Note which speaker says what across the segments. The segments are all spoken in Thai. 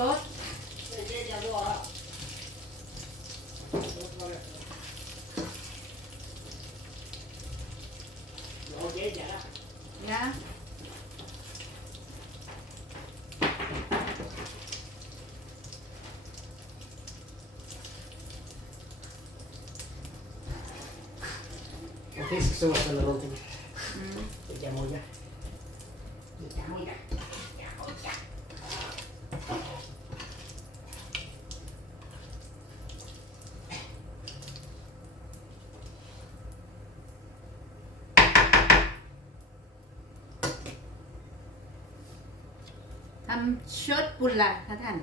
Speaker 1: รส นะ
Speaker 2: En fisksås eller någonting.
Speaker 1: อืม
Speaker 2: Jajamojja. Jajamojja. ำ
Speaker 1: เชิดปุระค่ะท่าน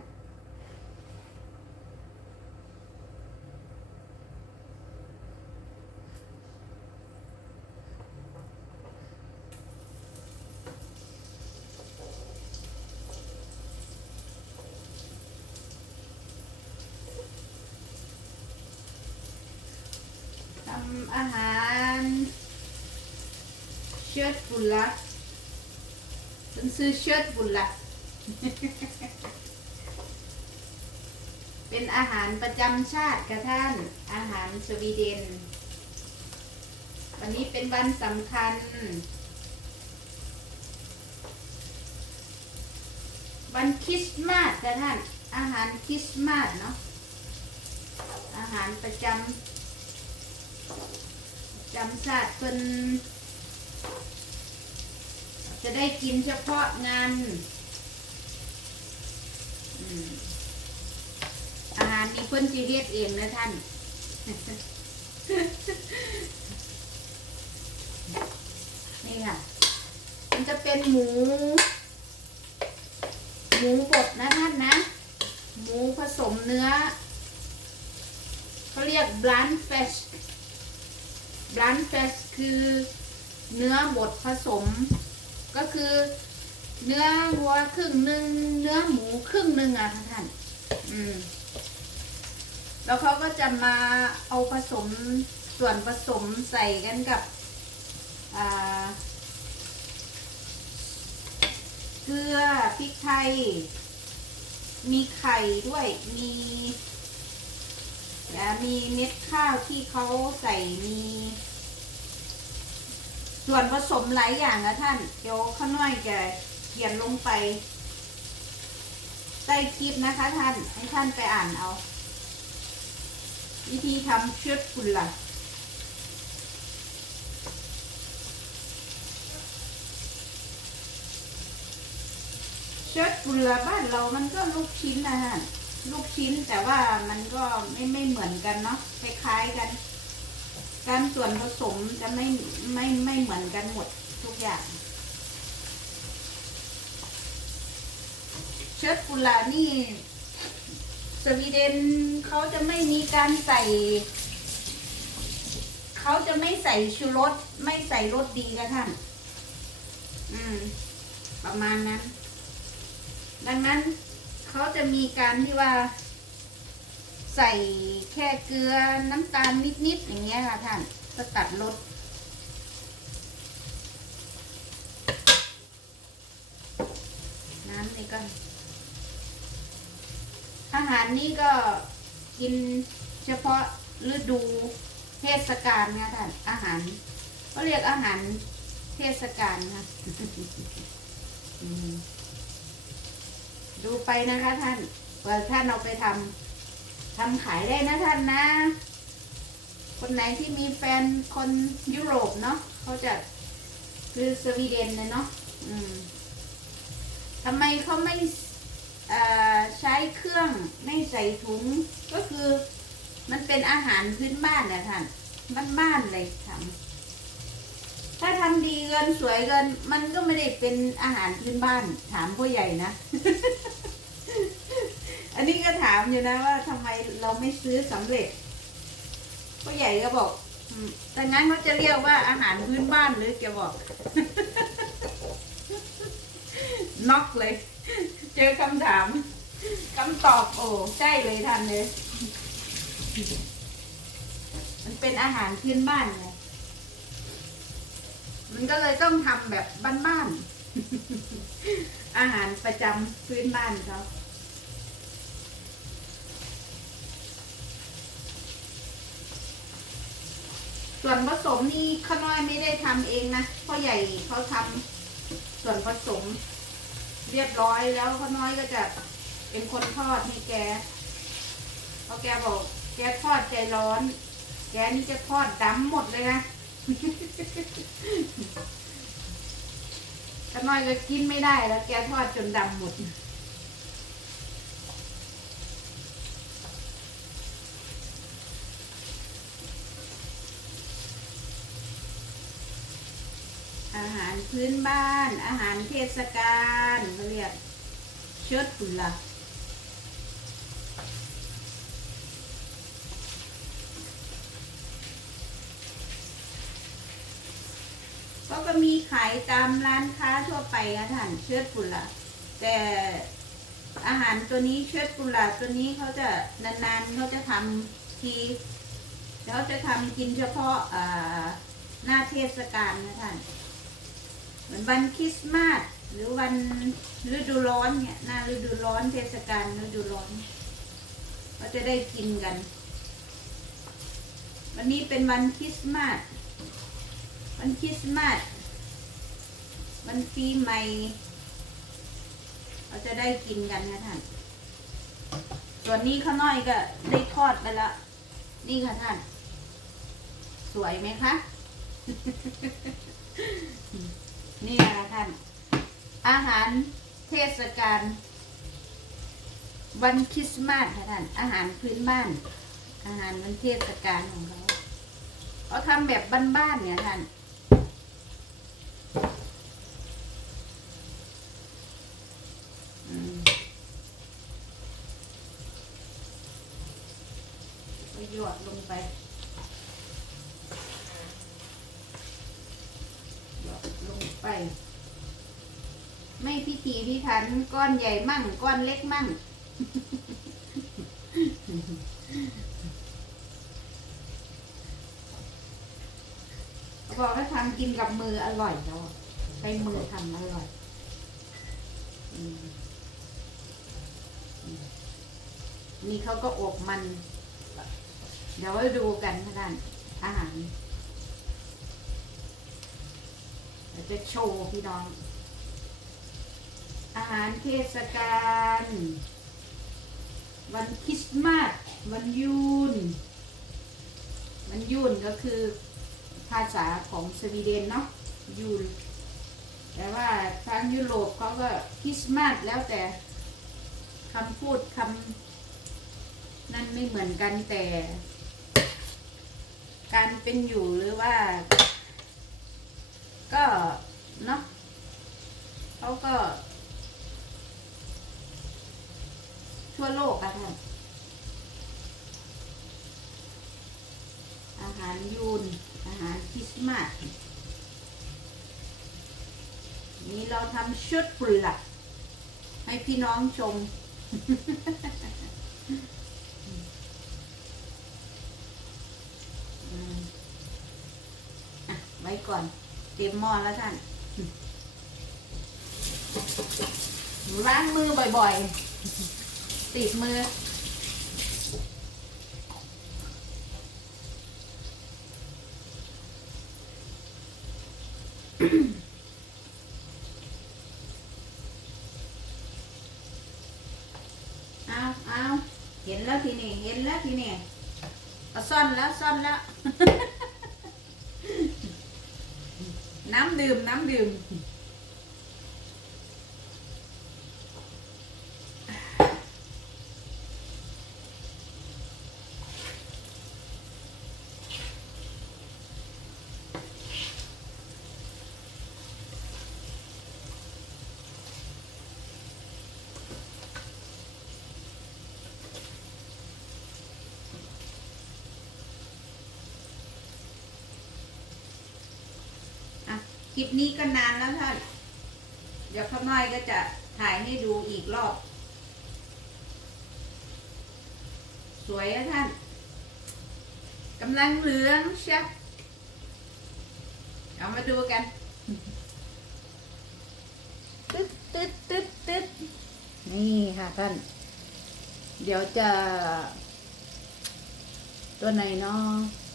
Speaker 1: ำอาหารเชิดปุระฉันซื้อเชิดปุระ เป็นอาหารประจำชาติค่ะท่าน อาหารสวีเดน วันนี้เป็นวันสำคัญ วันคริสต์มาสค่ะท่าน อาหารคริสต์มาสเนาะ อาหารประจำประจำชาติเป็นจะได้กินเฉพาะงาน อาหารนี่เพิ่นสิเฮ็ดเองนะท่านนี่ค่ะ มันจะเป็นหมู หมูบดนะท่านนะ หมูผสมเนื้อเขาเรียก bland flesh bland flesh คือเนื้อบดผสม ก็คือ เนื้อวัวครึ่งหนึ่งเนื้อหมูครึ่งหนึ่งอะค่ะท่านอืม แล้วเขาก็จะมาเอาผสมส่วนผสมใส่กันกับอ่าเกลือพริกไทย มีไข่ด้วยมีและมีเม็ดข้าวที่เขาใส่มีส่วนผสมหลายอย่างนะท่าน เดี๋ยวข้าน้อยจะ เขียนลงไป ใต้คลิปนะคะท่าน ให้ท่านไปอ่านเอา วิธีทำเชือดกุหลาบเชือดกุหลาบบ้านเรามันก็ลูกชิ้นนะฮะลูกชิ้นแต่ว่ามันก็ไม่ไม่เหมือนกันเนาะคล้ายๆกัน การส่วนผสมจะไม่ไม่ไม่เหมือนกันหมดทุกอย่าง เชิดกุหลาบนี่สวีเดนเขาจะไม่มีการใส่ เขาจะไม่ใส่ชูรสไม่ใส่รสดีกระท่าน อืม ประมาณนั้น ดังนั้นเขาจะมีการที่ว่า ใส่แค่เกลือน้ำตาลนิดๆอย่างเงี้ยค่ะท่านก็ตัดรสน้ำนี่ก็ อาหารนี่ก็กินเฉพาะฤดูเทศกาลค่ะท่านอาหารเขาเรียกอาหารเทศกาลค่ะดูไปนะคะท่านเผื่อท่านเอาไปทำทำขายได้นะท่านนะ คนไหนที่มีแฟนคนยุโรปเนาะเขาจะคือสวีเดนเลยเนาะทำไมเขาไม่ ใช้เครื่องไม่ใส่ถุงก็คือ มันเป็นอาหารพื้นบ้านนะท่านบ้านๆเลยทำถ้าทำดีเกินสวยเกิน มันก็ไม่ได้เป็นอาหารพื้นบ้านถามผู้ใหญ่นะ อันนี้ก็ถามอยู่นะว่าทำไมเราไม่ซื้อสำเร็จ ผู้ใหญ่ก็บอกแต่งั้นเขาจะเรียกว่าอาหารพื้นบ้านหรือแกบอกน็อกเลย เจอคำถามคำตอบโอ้ใช่เลยทันเลย มันเป็นอาหารพื้นบ้านไงมันก็เลยต้องทำแบบบ้านๆอาหารประจำพื้นบ้านเขาส่วนผสมนี่ข้าน้อยไม่ได้ทำเองนะพ่อใหญ่เขาทำส่วนผสม เรียบร้อยแล้วพ่อน้อยก็จะเป็นคนทอดให้แกเพราะแกบอก แกทอดใจร้อน แกนี่จะทอดดำหมดเลยนะพ่อน้อยก็กินไม่ได้แล้ว แกทอดจนดำหมด อาหารพื้นบ้าน อาหารเทศกาลเขาเรียกเชิดปุละก็ก็มีขายตามร้านค้าทั่วไปอะท่านเชิดปุละแต่อาหารตัวนี้เชิดปุละตัวนี้เขาจะนานๆเขาจะทำทีเขาจะทำกินเฉพาะหน้าเทศกาลนะท่าน เหมือนวันคริสต์มาสหรือวันฤดูร้อนเนี่ยหน้าฤดูร้อนเทศกาลฤดูร้อนก็จะได้กินกัน วันนี้เป็นวันคริสต์มาสวันคริสต์มาสวันปีใหม่เราจะได้กินกันนะท่าน ส่วนนี้ข้าวน้อยก็ได้ทอดไปแล้ว นี่ค่ะท่าน สวยไหมคะ นี่นะคะท่าน อาหารเทศกาลวันคริสต์มาสค่ะท่านอาหารพื้นบ้าน อาหารวันเทศกาลของเขาเขาทำแบบบ้านๆเนี่ยท่านหยอดลงไปหยอดลงไป ไม่พิถีพิถันก้อนใหญ่มั่ง ก้อนเล็กมั่ง บอกว่าทำกินกับมืออร่อยแล้วอะใช้มือทำอร่อยนี่เขาก็อบมัน เดี๋ยวไว้ดูกันนะท่านอาหารจะโชว์พี่น้อง อาหารเทศกาล วันคริสต์มาส วันยูน วันยูนก็คือภาษาของสวีเดนเนาะยูน แต่ว่าทางยุโรปเขาก็คริสต์มาสแล้วแต่คำพูดคำนั่นไม่เหมือนกันแต่การเป็นอยู่หรือว่า ก็เนาะเขาก็ ทั่วโลกอะท่านอาหารยูน อาหารคริสต์มาสนี่เราทำชุดปุหลักให้พี่น้องชม ไว้ก่อน เตรียมหม้อแล้วท่านล้างมือบ่อยๆ ติดมือ เอาเอาเห็นแล้วทีนี้เห็นแล้วทีนี้เอาซ่อนแล้วซ่อนแล้ว น้ำดื่ม น้ำดื่ม ลิปนี้ก็นานแล้วท่าน เดี๋ยวข้าน้อยก็จะถ่ายให้ดูอีกรอบ สวยอะท่านกำลังเหลืองเชียเอามาดูกัน ตึ๊ดตึ๊ดตึ๊ดตึ๊ดนี่ค่ะท่าน เดี๋ยวจะ ตัวไหนเนาะ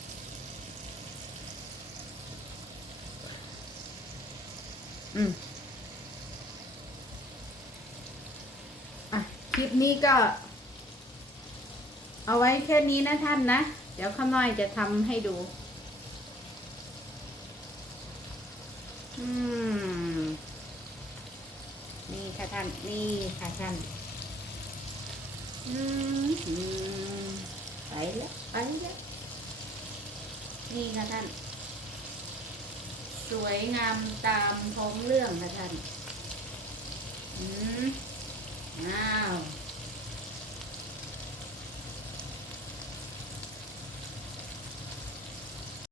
Speaker 1: อืมอะคลิปนี้ก็ เอาไว้แค่นี้นะท่านนะ เดี๋ยวข้าน้อยจะทำให้ดู อืม นี่ค่ะท่าน นี่ค่ะท่าน อืมอืมไปแล้วไปแล้วนี่ค่ะท่าน สวยงามตามท้องเรื่องค่ะท่าน อืมอ้าว